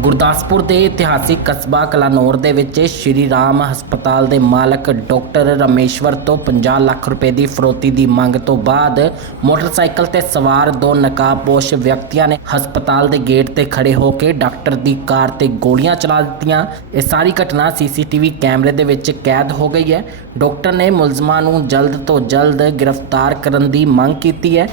ਗੁਰਦਾਸਪੁਰ ਦੇ ਇਤਿਹਾਸਿਕ ਕਸਬਾ ਕਲਾਨੌਰ ਦੇ ਵਿੱਚ ਸ਼੍ਰੀ ਰਾਮ ਹਸਪਤਾਲ ਦੇ ਮਾਲਕ ਡਾਕਟਰ ਰਮੇਸ਼ਵਰ ਤੋਂ 50 ਲੱਖ ਰੁਪਏ ਦੀ ਫਰੋਤੀ ਦੀ ਮੰਗ ਤੋਂ ਬਾਅਦ ਮੋਟਰਸਾਈਕਲ ਤੇ ਸਵਾਰ ਦੋ ਨਕਾਬਪੋਸ਼ ਵਿਅਕਤੀਆਂ ਨੇ ਹਸਪਤਾਲ ਦੇ ਗੇਟ ਤੇ ਖੜੇ ਹੋ ਕੇ ਡਾਕਟਰ ਦੀ ਕਾਰ ਤੇ ਗੋਲੀਆਂ ਚਲਾ ਦਿੱਤੀਆਂ। ਇਹ ਸਾਰੀ ਘਟਨਾ ਸੀਸੀਟੀਵੀ ਕੈਮਰੇ ਦੇ ਵਿੱਚ ਕੈਦ ਹੋ ਗਈ ਹੈ। ਡਾਕਟਰ ਨੇ ਮੁਲਜ਼ਮਾਂ ਨੂੰ ਜਲਦ ਤੋਂ ਜਲਦ ਗ੍ਰਿਫਤਾਰ ਕਰਨ ਦੀ ਮੰਗ ਕੀਤੀ ਹੈ।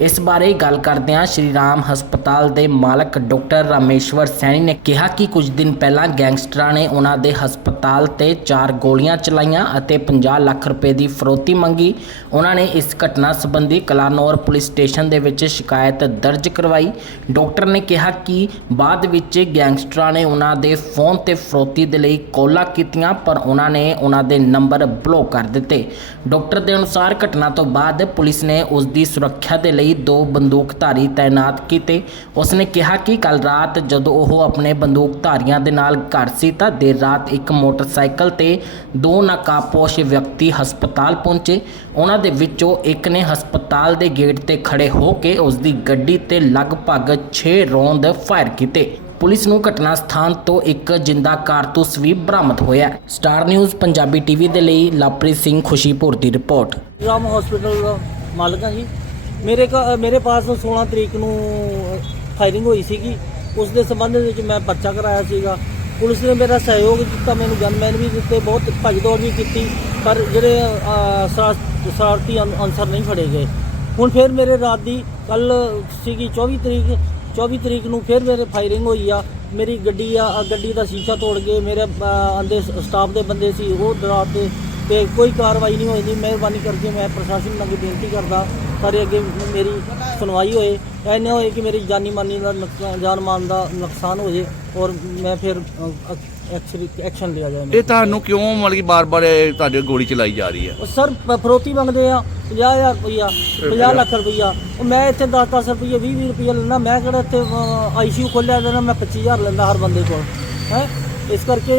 ਇਸ ਬਾਰੇ ਗੱਲ ਕਰਦਿਆਂ ਸ਼੍ਰੀ ਰਾਮ ਹਸਪਤਾਲ ਦੇ ਮਾਲਕ ਡਾਕਟਰ ਰਾਮੇਸ਼ਵਰ ਸੈਣੀ ਨੇ ਕਿਹਾ ਕਿ ਕੁਝ ਦਿਨ ਪਹਿਲਾਂ ਗੈਂਗਸਟਰਾਂ ਨੇ ਉਹਨਾਂ ਦੇ ਹਸਪਤਾਲ ਤੇ ਚਾਰ ਗੋਲੀਆਂ ਚਲਾਈਆਂ ਅਤੇ 50 ਲੱਖ ਰੁਪਏ ਦੀ ਫਰੋਤੀ ਮੰਗੀ। ਉਹਨਾਂ ਨੇ ਇਸ ਘਟਨਾ ਸੰਬੰਧੀ ਕਲਾਨੌਰ ਪੁਲਿਸ ਸਟੇਸ਼ਨ ਦੇ ਵਿੱਚ ਸ਼ਿਕਾਇਤ ਦਰਜ ਕਰਵਾਈ। ਡਾਕਟਰ ਨੇ ਕਿਹਾ ਕਿ ਬਾਅਦ ਵਿੱਚ ਗੈਂਗਸਟਰਾਂ ਨੇ ਉਹਨਾਂ ਦੇ ਫੋਨ ਤੇ ਫਰੋਤੀ ਦੇ ਲਈ ਕਾਲਾਂ ਕੀਤੀਆਂ, ਪਰ ਉਹਨਾਂ ਨੇ ਉਹਨਾਂ ਦੇ ਨੰਬਰ ਬਲੌਕ ਕਰ ਦਿੱਤੇ। ਡਾਕਟਰ ਦੇ ਅਨੁਸਾਰ ਘਟਨਾ ਤੋਂ ਬਾਅਦ ਪੁਲਿਸ ਨੇ ਉਸ ਦੀ ਸੁਰੱਖਿਆ ਦੇ ਲਈ ਦੋ ਬੰਦੂਕਧਾਰੀ ਤਾਇਨਾਤ ਕੀਤੇ। ਉਸਨੇ ਕਿਹਾ ਕਿ ਕੱਲ ਰਾਤ ਜਦੋਂ ਉਹ ਆਪਣੇ ਬੰਦੂਕਧਾਰੀਆਂ ਦੇ ਨਾਲ ਘਰ ਸੀ ਤਾਂ ਦੇਰ ਰਾਤ ਇੱਕ ਮੋਟਰਸਾਈਕਲ ਤੇ ਦੋ ਨਕਾਬਪੋਸ਼ ਵਿਅਕਤੀ ਹਸਪਤਾਲ ਪਹੁੰਚੇ। ਉਹਨਾਂ ਦੇ ਵਿੱਚੋਂ ਇੱਕ ਨੇ ਹਸਪਤਾਲ ਦੇ ਗੇਟ ਤੇ ਖੜੇ ਹੋ ਕੇ ਉਸ ਦੀ ਗੱਡੀ ਤੇ ਲਗਭਗ 6 ਰੌਂਦ ਫਾਇਰ ਕੀਤੇ। ਪੁਲਿਸ ਨੂੰ ਘਟਨਾ ਸਥਾਨ ਤੋਂ ਇੱਕ ਜਿੰਦਾ ਕਾਰਤੂਸ ਵੀ ਬਰਾਮਦ ਹੋਇਆ ਸਟਾਰ ਨਿਊਜ਼ ਪੰਜਾਬੀ ਟੀਵੀ ਦੇ ਲਈ ਲਵਪ੍ਰੀਤ ਸਿੰਘ ਖੁਸ਼ੀਪੁਰ ਦੀ ਰਿਪੋਰਟ। ਰਾਮ ਹਸਪੀਟਲ ਦਾ ਮਾਲਕ ਹਾਂ ਜੀ। ਮੇਰੇ ਘ- ਮੇਰੇ ਪਾਸ 16 ਤਰੀਕ ਨੂੰ ਫਾਇਰਿੰਗ ਹੋਈ ਸੀਗੀ। ਉਸ ਦੇ ਸੰਬੰਧ ਵਿੱਚ ਮੈਂ ਪਰਚਾ ਕਰਾਇਆ ਸੀਗਾ। ਪੁਲਿਸ ਨੇ ਮੇਰਾ ਸਹਿਯੋਗ ਦਿੱਤਾ ਮੈਨੂੰ ਗਨਮੈਨ ਵੀ ਦਿੱਤੇ ਬਹੁਤ ਭੱਜ ਦੌੜ ਵੀ ਕੀਤੀ ਪਰ ਜਿਹੜੇ ਅਹ, ਸ਼ਰਾ- ਸ਼ਰਾਰਤੀ ਅਨਸਰ ਨਹੀਂ ਫੜੇ ਗਏ। ਹੁਣ ਫਿਰ ਮੇਰੇ ਰਾਤ ਦੀ ਕੱਲ ਸੀਗੀ 24 ਤਰੀਕ 24 ਤਰੀਕ ਨੂੰ ਫਿਰ ਮੇਰੇ ਫਾਇਰਿੰਗ ਹੋਈ ਆ। ਮੇਰੀ ਗੱਡੀ ਆ ਅ, ਗੱਡੀ ਦਾ ਸ਼ੀਸ਼ਾ ਤੋੜ ਕੇ ਮੇਰੇ ਅ, ਅੰਦੇ ਸਟਾਫ ਦੇ ਬੰਦੇ ਸੀ ਉਹ ਡਰਾਤੇ ਤੇ ਕੋਈ ਕਾਰਵਾਈ ਨਹੀਂ ਹੋਈ ਦੀ ਮਿਹਰਬਾਨੀ ਕਰਕੇ ਮੈਂ ਪ੍ਰਸ਼ਾਸਨ ਨੂੰ ਅੱਗੇ ਬੇਨਤੀ ਕਰਦਾ। ਸਾਰੇ ਅੱਗੇ ਮੇਰੀ ਸੁਣਵਾਈ ਹੋਏ ਐਨੇ ਹੋਏ ਕਿ ਮੇਰੀ ਜਾਨੀ ਮਾਨੀ ਦਾ ਨੁਕਸਾਨ ਜਾਨ ਮਾਨ ਦਾ ਨੁਕਸਾਨ ਹੋ ਜੇ ਔਰ ਮੈਂ ਫਿਰ ਐਕਸ਼ਨ ਲਿਆ ਜਾਏ ਇਹ ਤੁਹਾਨੂੰ ਕਿਉਂ ਮਤਲਬ ਕਿ ਬਾਰ-ਬਾਰ ਇਹ ਤੁਹਾਡੇ ਗੋਲੀ ਚਲਾਈ ਜਾ ਰਹੀ ਹੈ? ਉਹ ਸਰ ਪ- ਫਰੋਤੀ ਮੰਗਦੇ ਆ 50000 ਰੁਪਈਆ 50 ਲੱਖ ਰੁਪਈਆ। ਉਹ ਮੈਂ ਇੱਥੇ 10-10 ਰੁਪਈਏ 20-20 ਰੁਪਈਆ ਲੈਣਾ ਮੈਂ ਕਿਹੜਾ ਇੱਥੇ ਆਈਸੀਯੂ ਖੋਲਿਆ ਦੇਣਾ ਮੈਂ 25000 ਲੈਂਦਾ ਹਰ ਬੰਦੇ ਕੋਲ ਹੈ? ਇਸ ਕਰਕੇ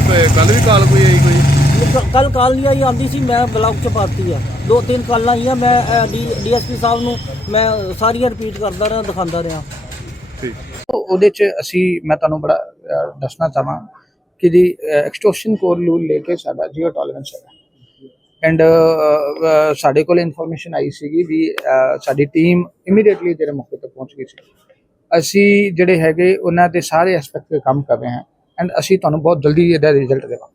ਕੋਈ ਕੱਲ ਵੀ ਕਾਲ ਕੋਈ ਆਈ ਕੋਈ? ਕੱਲ ਕਾਲ ਨਹੀਂ ਆਈ ਆਂਦੀ ਸੀ ਮੈਂ ਬਲੌਕ ਚ ਪਾਤੀ ਆ। ਦੋ ਤਿੰਨ ਕਾਲਾਂ ਆਈਆਂ ਮੈਂ ਡੀਐਸਪੀ ਸਾਹਿਬ ਨੂੰ ਮੈਂ ਸਾਰੀਆਂ ਰਿਪੀਟ ਕਰਦਾ ਰਿਹਾ ਦਿਖਾਉਂਦਾ ਰਿਹਾ। ਠੀਕ। ਉਹਦੇ ਚ ਅਸੀਂ ਮੈਂ ਤੁਹਾਨੂੰ ਬੜਾ ਦੱਸਣਾ ਚਾਹਾਂ ਕਿ ਜੀ ਐਕਸਟੋਰਸ਼ਨ ਕੋਡ ਰੂਲ ਲੈ ਕੇ ਸਾਡਾ ਜੀਓ ਟੋਲਰੈਂਸ ਹੈ ਐਂਡ ਸਾਡੇ ਕੋਲ ਇਨਫੋਰਮੇਸ਼ਨ ਆਈ ਸੀਗੀ ਵੀ ਸਾਡੀ ਟੀਮ ਇਮੀਡੀਏਟਲੀ ਜਿਹੜੇ ਮੌਕੇ ਤੇ ਪਹੁੰਚ ਗਈ ਸੀ। ਅਸੀਂ ਜਿਹੜੇ ਹੈਗੇ ਉਹਨਾਂ ਦੇ ਸਾਰੇ ਐਸਪੈਕਟ ਤੇ ਕੰਮ ਕਰ ਰਹੇ ਹਾਂ। ਐਂਡ ਅਸੀਂ ਤੁਹਾਨੂੰ ਬਹੁਤ ਜਲਦੀ ਇਹਦਾ ਰਿਜ਼ਲਟ ਦੇਵਾਂਗੇ।